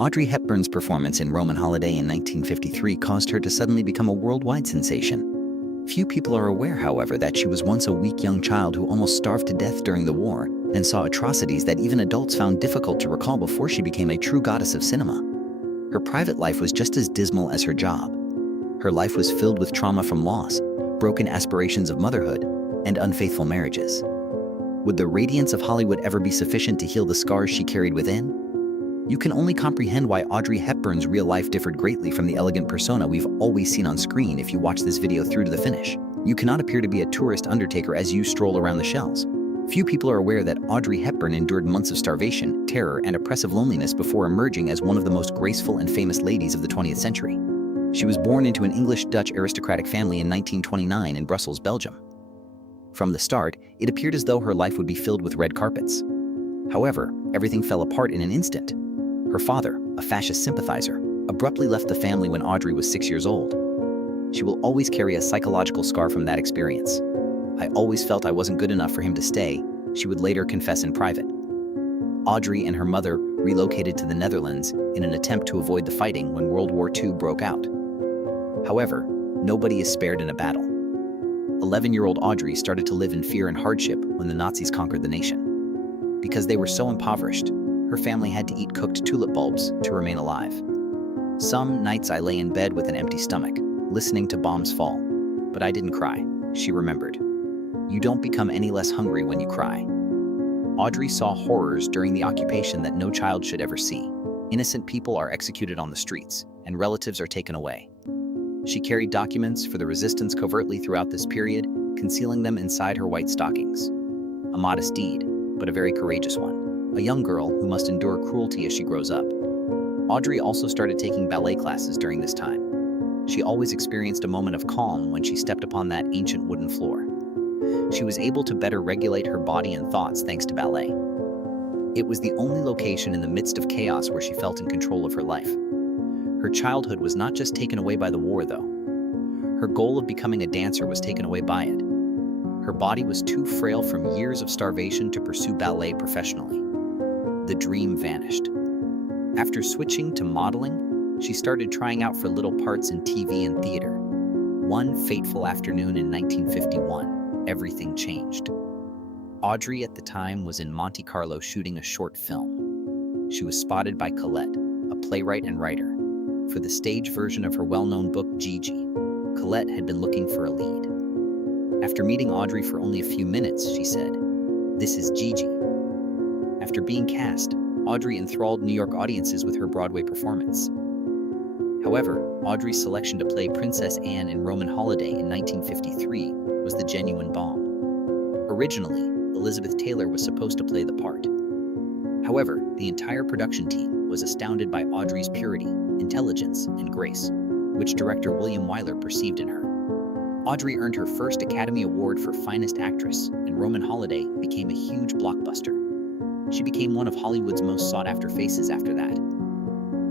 Audrey Hepburn's performance in Roman Holiday in 1953 caused her to suddenly become a worldwide sensation. Few people are aware, however, that she was once a weak young child who almost starved to death during the war and saw atrocities that even adults found difficult to recall before she became a true goddess of cinema. Her private life was just as dismal as her job. Her life was filled with trauma from loss, broken aspirations of motherhood, and unfaithful marriages. Would the radiance of Hollywood ever be sufficient to heal the scars she carried within? You can only comprehend why Audrey Hepburn's real life differed greatly from the elegant persona we've always seen on screen if you watch this video through to the finish. You cannot appear to be a tourist undertaker as you stroll around the shelves. Few people are aware that Audrey Hepburn endured months of starvation, terror, and oppressive loneliness before emerging as one of the most graceful and famous ladies of the 20th century. She was born into an English-Dutch aristocratic family in 1929 in Brussels, Belgium. From the start, it appeared as though her life would be filled with red carpets. However, everything fell apart in an instant. Her father, a fascist sympathizer, abruptly left the family when Audrey was 6 years old. She will always carry a psychological scar from that experience. "I always felt I wasn't good enough for him to stay," she would later confess in private. Audrey and her mother relocated to the Netherlands in an attempt to avoid the fighting when World War II broke out. However, nobody is spared in a battle. 11-year-old Audrey started to live in fear and hardship when the Nazis conquered the nation. Because they were so impoverished, her family had to eat cooked tulip bulbs to remain alive. "Some nights I lay in bed with an empty stomach, listening to bombs fall. But I didn't cry," she remembered. You don't become any less hungry when you cry. Audrey saw horrors during the occupation that no child should ever see. Innocent people are executed on the streets, and relatives are taken away. She carried documents for the resistance covertly throughout this period, concealing them inside her white stockings. A modest deed, but a very courageous one. A young girl who must endure cruelty as she grows up. Audrey also started taking ballet classes during this time. She always experienced a moment of calm when she stepped upon that ancient wooden floor. She was able to better regulate her body and thoughts thanks to ballet. It was the only location in the midst of chaos where she felt in control of her life. Her childhood was not just taken away by the war, though. Her goal of becoming a dancer was taken away by it. Her body was too frail from years of starvation to pursue ballet professionally. The dream vanished. After switching to modeling, she started trying out for little parts in TV and theater. One fateful afternoon in 1951, everything changed. Audrey at the time was in Monte Carlo shooting a short film. She was spotted by Colette, a playwright and writer, for the stage version of her well-known book Gigi. Colette had been looking for a lead. After meeting Audrey for only a few minutes, she said, "This is Gigi." After being cast, Audrey enthralled New York audiences with her Broadway performance. However, Audrey's selection to play Princess Anne in Roman Holiday in 1953 was the genuine bomb. Originally, Elizabeth Taylor was supposed to play the part. However, the entire production team was astounded by Audrey's purity, intelligence, and grace, which director William Wyler perceived in her. Audrey earned her first Academy Award for Finest Actress, and Roman Holiday became a huge blockbuster. She became one of Hollywood's most sought-after faces after that.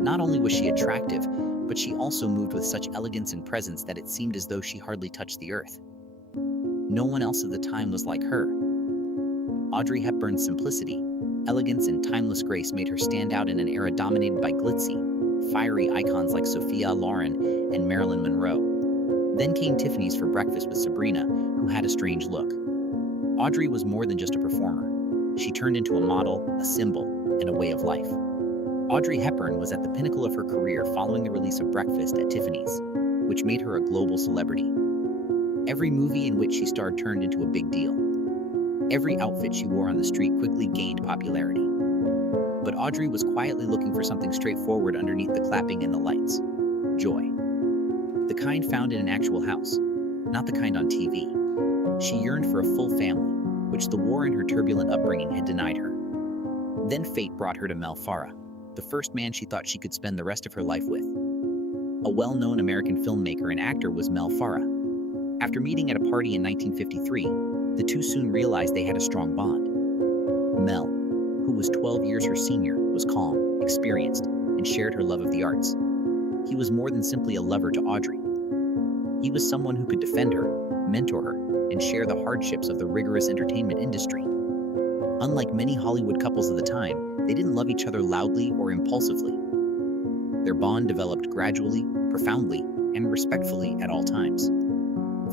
Not only was she attractive, but she also moved with such elegance and presence that it seemed as though she hardly touched the earth. No one else of the time was like her. Audrey Hepburn's simplicity, elegance, and timeless grace made her stand out in an era dominated by glitzy, fiery icons like Sophia Loren and Marilyn Monroe. Then came Tiffany's for Breakfast with Sabrina, who had a strange look. Audrey was more than just a performer. She turned into a model, a symbol, and a way of life. Audrey Hepburn was at the pinnacle of her career following the release of Breakfast at Tiffany's, which made her a global celebrity. Every movie in which she starred turned into a big deal. Every outfit she wore on the street quickly gained popularity. But Audrey was quietly looking for something straightforward underneath the clapping and the lights. Joy. The kind found in an actual house, not the kind on TV. She yearned for a full family, which the war and her turbulent upbringing had denied her. Then fate brought her to Mel Farah, the first man she thought she could spend the rest of her life with. A well-known American filmmaker and actor was Mel Farah. After meeting at a party in 1953, the two soon realized they had a strong bond. Mel, who was 12 years her senior, was calm, experienced, and shared her love of the arts. He was more than simply a lover to Audrey. He was someone who could defend her, mentor her, and share the hardships of the rigorous entertainment industry. Unlike many Hollywood couples of the time, they didn't love each other loudly or impulsively. Their bond developed gradually, profoundly, and respectfully at all times.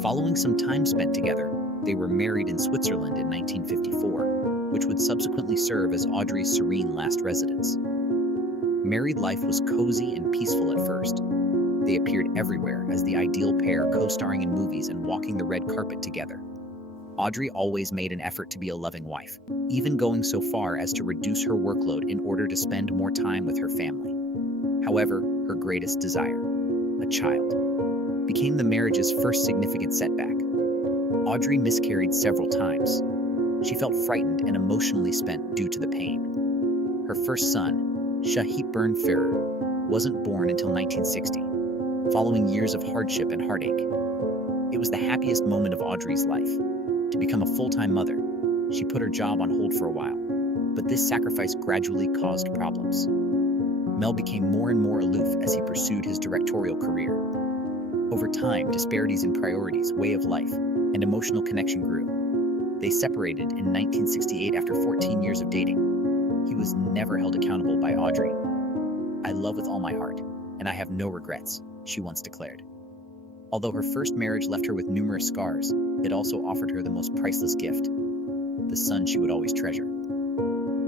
Following some time spent together, they were married in Switzerland in 1954, which would subsequently serve as Audrey's serene last residence. Married life was cozy and peaceful at first. They appeared everywhere as the ideal pair, co-starring in movies and walking the red carpet together. Audrey always made an effort to be a loving wife, even going so far as to reduce her workload in order to spend more time with her family. However, her greatest desire, a child, became the marriage's first significant setback. Audrey miscarried several times. She felt frightened and emotionally spent due to the pain. Her first son, Hepburn, wasn't born until 1960, following years of hardship and heartache. It was the happiest moment of Audrey's life. To become a full-time mother, she put her job on hold for a while, but this sacrifice gradually caused problems. Mel became more and more aloof as he pursued his directorial career. Over time, disparities in priorities, way of life, and emotional connection grew. They separated in 1968 after 14 years of dating. He was never held accountable by Audrey. "I love with all my heart, and I have no regrets," she once declared. Although her first marriage left her with numerous scars, it also offered her the most priceless gift, the son she would always treasure.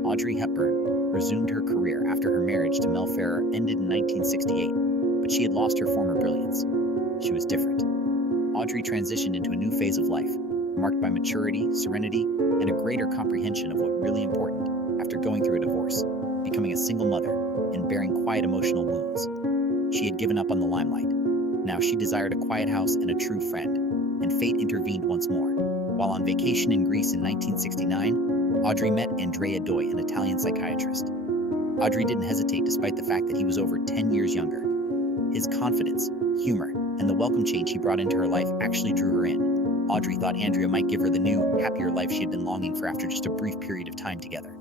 Audrey Hepburn resumed her career after her marriage to Mel Ferrer ended in 1968, but she had lost her former brilliance. She was different. Audrey transitioned into a new phase of life, marked by maturity, serenity, and a greater comprehension of what really important after going through a divorce, becoming a single mother, and bearing quiet emotional wounds. She had given up on the limelight. Now she desired a quiet house and a true friend, and fate intervened once more. While on vacation in Greece in 1969, Audrey met Andrea Doi, an Italian psychiatrist. Audrey didn't hesitate despite the fact that he was over 10 years younger. His confidence, humor, and the welcome change he brought into her life actually drew her in. Audrey thought Andrea might give her the new, happier life she had been longing for after just a brief period of time together.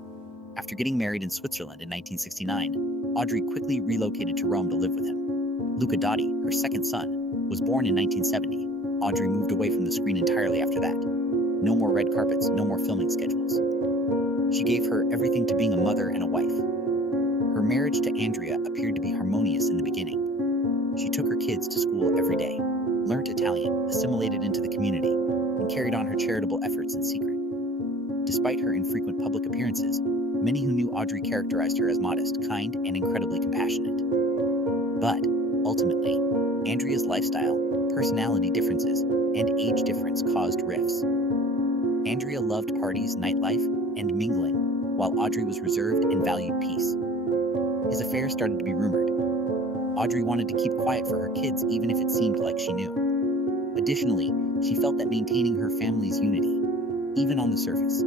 After getting married in Switzerland in 1969, Audrey quickly relocated to Rome to live with him. Luca Dotti, her second son, was born in 1970. Audrey moved away from the screen entirely after that. No more red carpets, no more filming schedules. She gave her everything to being a mother and a wife. Her marriage to Andrea appeared to be harmonious in the beginning. She took her kids to school every day, learnt Italian, assimilated into the community, and carried on her charitable efforts in secret. Despite her infrequent public appearances, many who knew Audrey characterized her as modest, kind, and incredibly compassionate. But, ultimately, Andrea's lifestyle, personality differences, and age difference caused rifts. Andrea loved parties, nightlife, and mingling, while Audrey was reserved and valued peace. His affair started to be rumored. Audrey wanted to keep quiet for her kids even if it seemed like she knew. Additionally, she felt that maintaining her family's unity, even on the surface,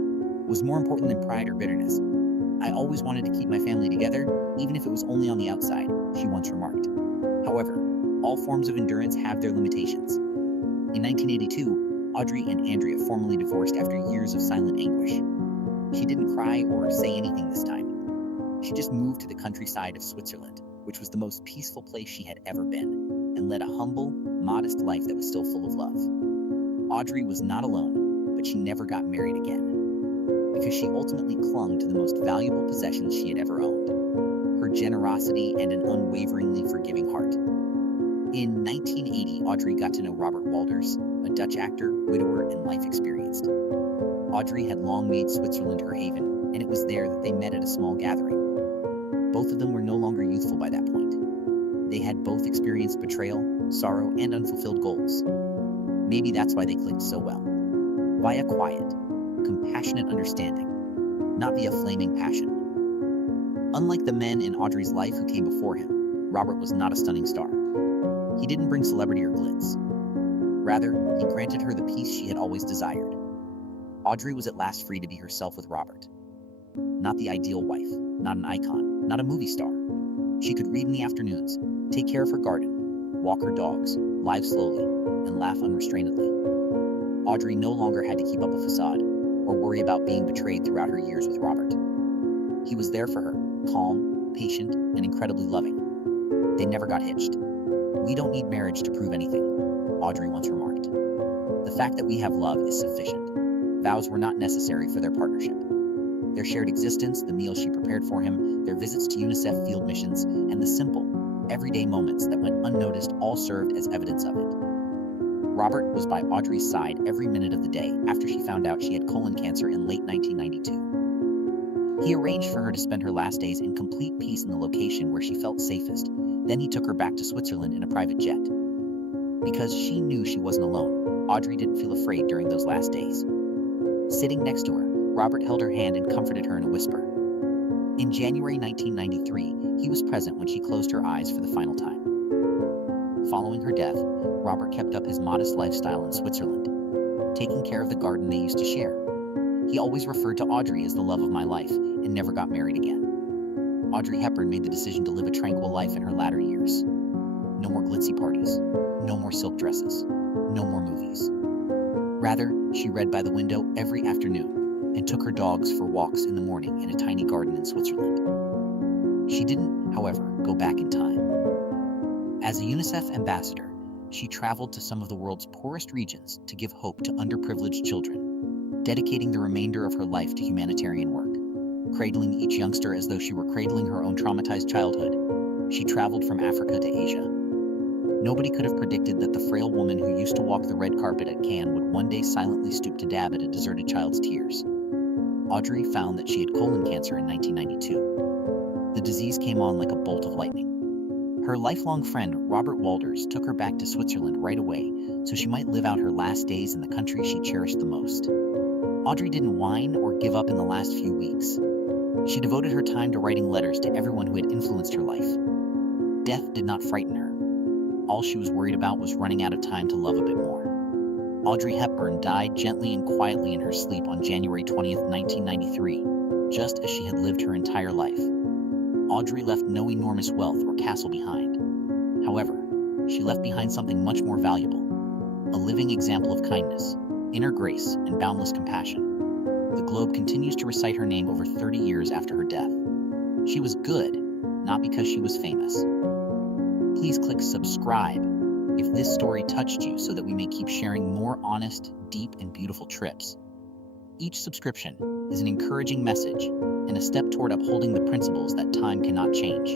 was more important than pride or bitterness. "I always wanted to keep my family together, even if it was only on the outside," she once remarked. However, all forms of endurance have their limitations. In 1982, Audrey and Andrea formally divorced after years of silent anguish. She didn't cry or say anything this time. She just moved to the countryside of Switzerland, which was the most peaceful place she had ever been, and led a humble, modest life that was still full of love. Audrey was not alone, but she never got married again, because she ultimately clung to the most valuable possessions she had ever owned: her generosity and an unwaveringly forgiving heart. In 1980, Audrey got to know Robert Walders, a Dutch actor, widower, and life experienced. Audrey had long made Switzerland her haven, and it was there that they met at a small gathering. Both of them were no longer youthful by that point. They had both experienced betrayal, sorrow, and unfulfilled goals. Maybe that's why they clicked so well. Via quiet, compassionate understanding, not via flaming passion. Unlike the men in Audrey's life who came before him, Robert was not a stunning star. He didn't bring celebrity or glitz. Rather, he granted her the peace she had always desired. Audrey was at last free to be herself with Robert. Not the ideal wife, not an icon, not a movie star. She could read in the afternoons, take care of her garden, walk her dogs, lie slowly, and laugh unrestrainedly. Audrey no longer had to keep up a facade or worry about being betrayed throughout her years with Robert. He was there for her, calm, patient, and incredibly loving. They never got hitched. "We don't need marriage to prove anything," Audrey once remarked. "The fact that we have love is sufficient. Vows were not necessary for their partnership." Their shared existence, the meals she prepared for him, their visits to UNICEF field missions, and the simple, Everyday moments that went unnoticed all served as evidence of it. Robert was by Audrey's side every minute of the day after she found out she had colon cancer in late 1992. He arranged for her to spend her last days in complete peace in the location where she felt safest. Then he took her back to Switzerland in a private jet. Because she knew she wasn't alone, Audrey didn't feel afraid during those last days. Sitting next to her, Robert held her hand and comforted her in a whisper. In January 1993, he was present when she closed her eyes for the final time. Following her death, Robert kept up his modest lifestyle in Switzerland, taking care of the garden they used to share. He always referred to Audrey as the love of my life and never got married again. Audrey Hepburn made the decision to live a tranquil life in her latter years. No more glitzy parties, no more silk dresses, no more movies. Rather, she read by the window every afternoon and took her dogs for walks in the morning in a tiny garden in Switzerland. She didn't, however, go back in time. As a UNICEF ambassador, she traveled to some of the world's poorest regions to give hope to underprivileged children, dedicating the remainder of her life to humanitarian work. Cradling each youngster as though she were cradling her own traumatized childhood, she traveled from Africa to Asia. Nobody could have predicted that the frail woman who used to walk the red carpet at Cannes would one day silently stoop to dab at a deserted child's tears. Audrey found that she had colon cancer in 1992. The disease came on like a bolt of lightning. Her lifelong friend, Robert Walters, took her back to Switzerland right away so she might live out her last days in the country she cherished the most. Audrey didn't whine or give up in the last few weeks. She devoted her time to writing letters to everyone who had influenced her life. Death did not frighten her. All she was worried about was running out of time to love a bit more. Audrey Hepburn died gently and quietly in her sleep on January 20th, 1993, just as she had lived her entire life. Audrey left no enormous wealth or castle behind. However, she left behind something much more valuable, a living example of kindness, inner grace, and boundless compassion. The Globe continues to recite her name over 30 years after her death. She was good, not because she was famous. Please click subscribe if this story touched you so that we may keep sharing more honest, deep, and beautiful trips. Each subscription is an encouraging message and a step toward upholding the principles that time cannot change.